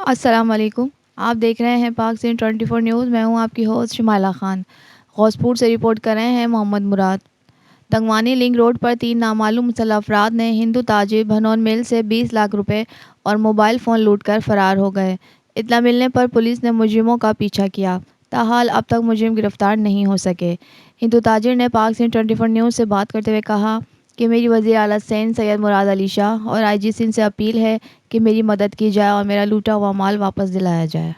अस्सलाम वालेकुम। आप देख रहे हैं पाक सीन 24 न्यूज़। मैं हूं आपकी होस्ट शिमाला खान। गौसपुर से रिपोर्ट कर रहे हैं मोहम्मद मुराद। तंगवानी लिंक रोड पर 3 नामालूम मुसल्लह अफराद ने हिंदू ताजिर भनोन मिल से 20 लाख रुपए और मोबाइल फ़ोन लूटकर फरार हो गए। इत्तला मिलने पर पुलिस ने मुजरिमों का पीछा किया। ताहाल अब तक मुजरिम गिरफ्तार नहीं हो सके। हिंदू ताजिर ने पाक सीन 24 न्यूज़ से बात करते हुए कहा कि मेरी वज़ीर आला सिंध सैयद मुराद अली शाह और आईजी सिंध से अपील है कि मेरी मदद की जाए और मेरा लूटा हुआ माल वापस दिलाया जाए।